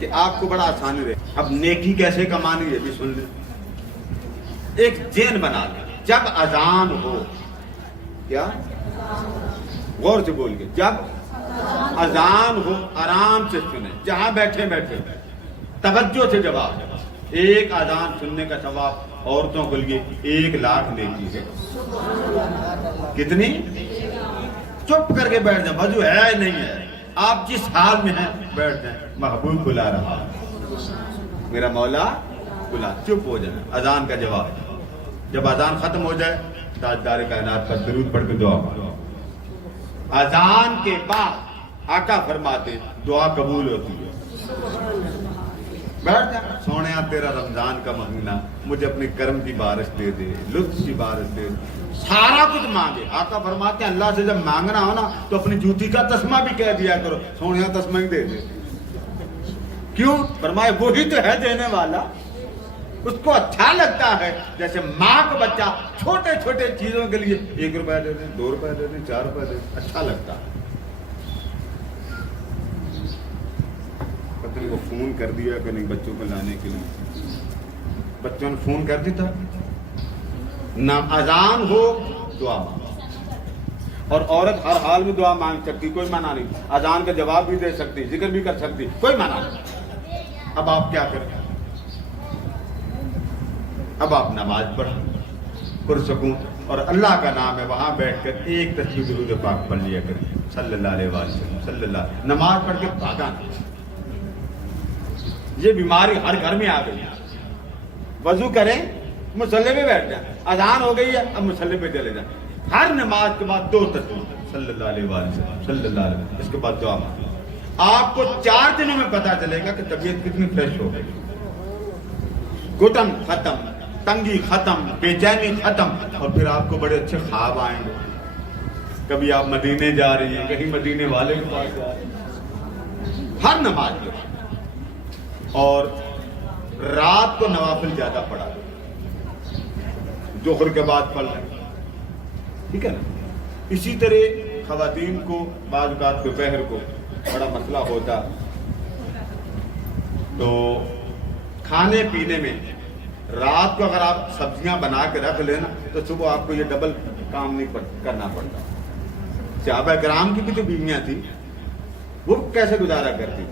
کہ آپ کو بڑا آسانی رہے. اب نیکی کیسے کمانی ہے بھی سن لیں. ایک چین بنا لیں. جب اذان ہو, کیا غور سے بول گے, جب اذان ہو آرام سے سنیں, جہاں بیٹھے بیٹھے توجہ سے جواب. ایک اذان سننے کا ثواب عورتوں کے لیے 1,00,000 نیکی ہے. کتنی؟ چپ کر کے بیٹھ جائیں, وضو ہے نہیں ہے, آپ جس حال میں ہیں بیٹھ جائیں. محبوب بلا رہا, میرا مولا بلا, چپ ہو جائیں. اذان کا جواب. جب اذان ختم ہو جائے تاجدار کائنات پر درود پڑھ کے دعا کرو. اذان کے بعد آقا فرماتے دعا قبول ہوتی ہے. بیٹھ جائیں. سونیا تیرا رمضان کا مہینہ, مجھے اپنے کرم کی بارش دے دے, لطف کی بارش دے دے. سارا کچھ مانگے. آقا فرماتے ہیں اللہ سے جب مانگنا ہو نا تو اپنی جوتی کا تسمہ بھی کہہ دیا کرو, سونیا تسمہ ہی دے دے. کیوں؟ فرمائے وہی تو ہے دینے والا. اس کو اچھا لگتا ہے جیسے ماں کو بچہ چھوٹے چھوٹے چیزوں کے لیے 1 روپے دے دیں, 2 روپے دے دیں, 4 روپے دے دیں, اچھا لگتا ہے. پتہ نہیں وہ فون کر دیا کہ نہیں بچوں کو لانے کے لیے. بچوں نے فون کر دی تھا. نہ اذان ہو دعا مانگو, اور عورت ہر حال میں دعا مانگ سکتی, کوئی منع نہیں. اذان کا جواب بھی دے سکتی, ذکر بھی کر سکتی, کوئی منع نہیں. اب آپ کیا کریں؟ اب آپ نماز پڑھیں پرسکون, اور اللہ کا نام ہے وہاں بیٹھ کر ایک تسبیح درود پاک پڑھ لیا کریں صلی اللہ علیہ وسلم صلی اللہ. نماز پڑھ کے بھاگا. یہ بیماری ہر گھر میں آ گئی. وضو کریں, مصلی پہ بیٹھ جائیں. اذان ہو گئی ہے, اب مصلی پہ چلے جائیں. ہر نماز کے بعد 2 تسبیح صلی اللہ علیہ وسلم صلی اللہ علیہ وسلم, اس کے بعد دعا مانگیں. آپ کو 4 دنوں میں پتا چلے گا کہ طبیعت کتنی فریش ہو گئی. گھٹن ختم, تنگی ختم, بے چینی ختم, اور پھر آپ کو بڑے اچھے خواب آئیں گے. کبھی آپ مدینے جا رہی ہیں, کہیں مدینے والے کے پاس جا رہے ہیں. ہر نماز کے بعد. اور رات کو نوافل زیادہ پڑھا, ظہر کے بعد پڑھ لیں, ٹھیک ہے نا. اسی طرح خواتین کو بعض اوقات دوپہر کو بڑا مسئلہ ہوتا, تو کھانے پینے میں رات کو اگر آپ سبزیاں بنا کے رکھ لینا تو صبح آپ کو یہ ڈبل کام نہیں کرنا پڑتا. صحابہ کرام کی بھی تو بیویاں تھیں, وہ کیسے گزارا کرتی؟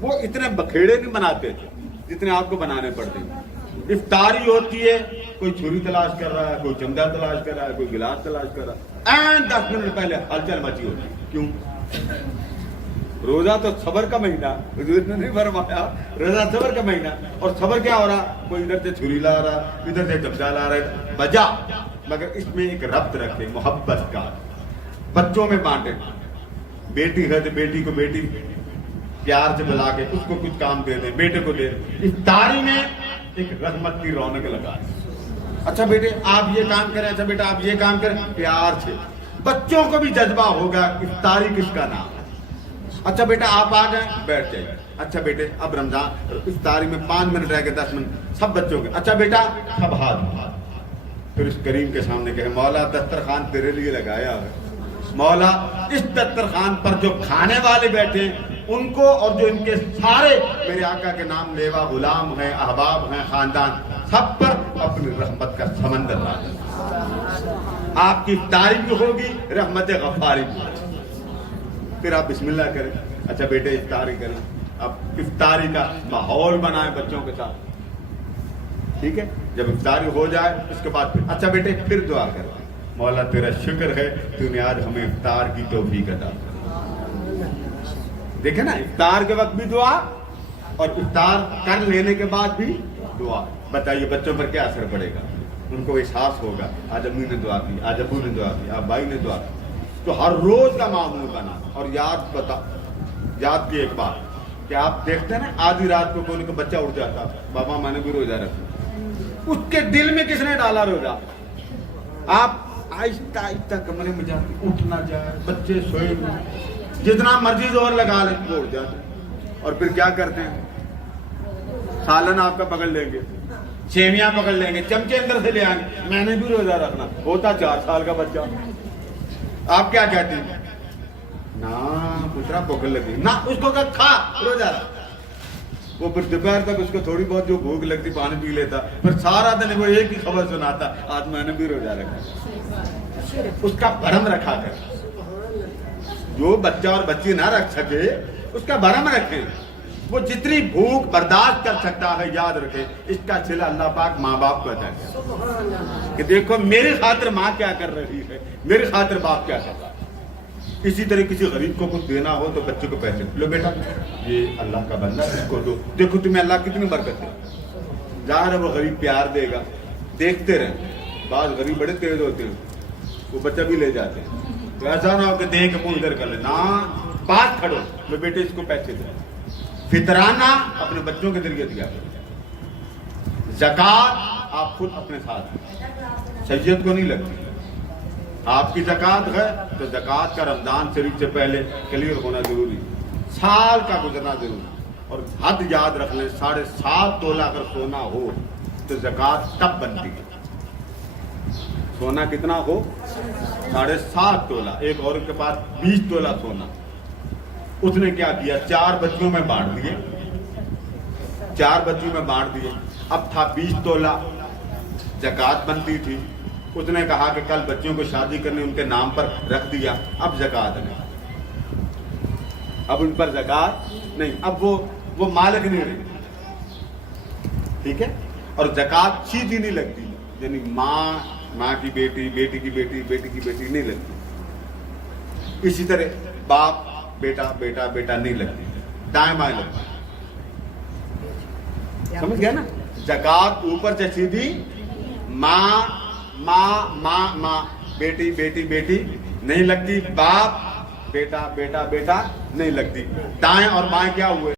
وہ اتنے بکھیڑے نہیں بناتے تھے جتنے آپ کو بنانے پڑتے ہیں. افطاری ہوتی ہے, کوئی چھری تلاش کر رہا ہے, کوئی چمچہ تلاش کر رہا ہے, کوئی گلاس تلاش کر رہا ہے. 10 منٹ پہلے ہلچل مچی ہوتی. کیوں؟ روزہ تو صبر کا مہینہ, حضور نے نہیں فرمایا روزہ صبر کا مہینہ, اور صبر کیا ہو رہا, کوئی ادھر سے چھری لا رہا, ادھر سے چمچہ لا رہا ہے, بجا. مگر اس میں ایک ربط رکھے محبت کا. بچوں میں بانٹے, بیٹی ہے تو بیٹی کو بیٹی پیار سے بلا کے اس کو کچھ کام دے دیں, بیٹے کو دے دیں. افطاری میں ایک رحمت کی رونق لگا. اچھا بیٹے آپ یہ کام کریں, اچھا بیٹا آپ یہ کام کریں, پیار سے. بچوں کو بھی جذبہ ہوگا افطاری کس کا نام. اچھا بیٹا آپ آ جائیں, بیٹھ جائیے. اچھا بیٹے اب رمضان افطاری میں 5 منٹ رہ گئے, 10 منٹ, سب بچوں کے. اچھا بیٹا سب ہاتھ. پھر اس کریم کے سامنے کہے مولا دسترخوان تیرے لیے لگایا ہے, مولا اس دسترخوان پر جو کھانے والے بیٹھے ہیں ان کو اور جو ان کے سارے میرے آقا کے نام لیوا غلام ہیں, احباب ہیں, خاندان, سب پر اپنی رحمت کا سمندر ڈال. آپ کی افطاری بھی ہوگی, رحمت غفاری بھی. پھر آپ بسم اللہ کریں. اچھا بیٹے افطاری کریں, اب افطاری کا ماحول بنائیں بچوں کے ساتھ, ٹھیک ہے. جب افطاری ہو جائے اس کے بعد پھر اچھا بیٹے پھر دعا کریں, مولا تیرا شکر ہے تو نے آج ہمیں افطار کی توفیق عطا کی. دیکھیں نا, افطار کے وقت بھی دعا اور افطار کر لینے کے بعد بھی دعا. بتائیے بچوں پر کیا اثر پڑے گا؟ ان کو احساس ہوگا آج امی نے دعا کی, آج ابو نے دعا کی, آج بھائی نے دعا کی. تو ہر روز کا معمول بنا. اور یاد کی ایک بات کہ آپ دیکھتے ہیں نا آدھی رات کو کوئی بچہ اٹھ جاتا, بابا میں نے بھی روزہ رکھا. اس کے دل میں کس نے ڈالا روزہ؟ آپ آہستہ آہستہ کمرے میں جاتے, اٹھ نہ جائے, بچے سوئے ہوئے, جتنا مرضی زور لگا لیں وہ اٹھ جاتے. اور پھر کیا کرتے ہیں, سالن آپ کا پکڑ لیں گے, سیویاں پکڑ لیں گے, چمچے اندر سے لے آئیں گے, میں نے بھی روزہ رکھنا. ہوتا 4 سال کا بچہ. آپ کیا کہتے ہیں؟ نہ پترا بھوک لگی, نہ اس کو کھا روزہ رکھ. وہ پھر دوپہر تک اس کو تھوڑی بہت جو بھوک لگتی پانی پی لیتا، پھر سارا دن وہ ایک ہی خبر سناتا، آج میں نے بھی روزہ رکھا۔ اس کا بھرم رکھا کر، جو بچہ اور بچی نہ رکھ سکے اس کا بھرم رکھے، وہ جتنی بھوک برداشت کر سکتا ہے یاد رکھے اس کا صلہ اللہ پاک ماں باپ کو ادا کرے کہ دیکھو میری خاطر ماں کیا کر رہی ہے، میری خاطر باپ کیا کر رہا ہے۔ اسی طرح کسی غریب کو کچھ دینا ہو تو بچے کو پیسے لو بیٹا یہ اللہ کا بندہ اس کو دو، دیکھو تمہیں اللہ کتنی برکت ہے، ظاہر ہے وہ غریب پیار دے گا، دیکھتے رہیں، بعض غریب بڑے تیز ہوتے ہیں وہ بچہ بھی لے جاتے ہیں، تو ایسا نہ ہو کہ دیکھ اپن ادھر کر لے، نہ پاس کھڑو لو بیٹے اس کو پیسے دو، فطرانہ اپنے بچوں کے ذریعے دیا کرو۔ زکوٰۃ آپ خود اپنے ساتھ، سید کو نہیں لگتی، آپ کی زکوٰۃ ہے تو زکوٰۃ کا رمضان شریف سے پہلے کلیئر ہونا ضروری، سال کا گزرنا ضروری، اور حد یاد رکھ لیں 7.5 تولہ اگر سونا ہو تو زکوٰۃ تب بنتی ہے، سونا کتنا ہو 7.5 تولہ، ایک عورت کے پاس 20 تولہ سونا، اس نے کیا کیا 4 بچیوں میں بانٹ دیے، 4 بچیوں میں بانٹ دیے، اب تھا 20 تولہ، زکوٰۃ بنتی تھی، اس نے کہا کہ کل بچیوں کو شادی کرنے ان کے نام پر رکھ دیا، اب زکوٰۃ نہیں، اب ان پر زکوٰۃ نہیں، اب وہ مالک نہیں رہی، ٹھیک ہے، اور زکوٰۃ سیدھی نہیں لگتی، یعنی ماں کی بیٹی، بیٹی کی بیٹی، بیٹی کی بیٹی نہیں لگتی، اسی طرح باپ بیٹا، بیٹا بیٹا نہیں لگتی، دائیں بائیں لگتی، سمجھ گیا نا؟ زکوٰۃ اوپر سے سیدھی، ماں ماں ماں ماں، بیٹی بیٹی بیٹی نہیں لگتی، باپ بیٹا بیٹا بیٹا نہیں لگتی، دائیں اور بائیں کیا ہوئے؟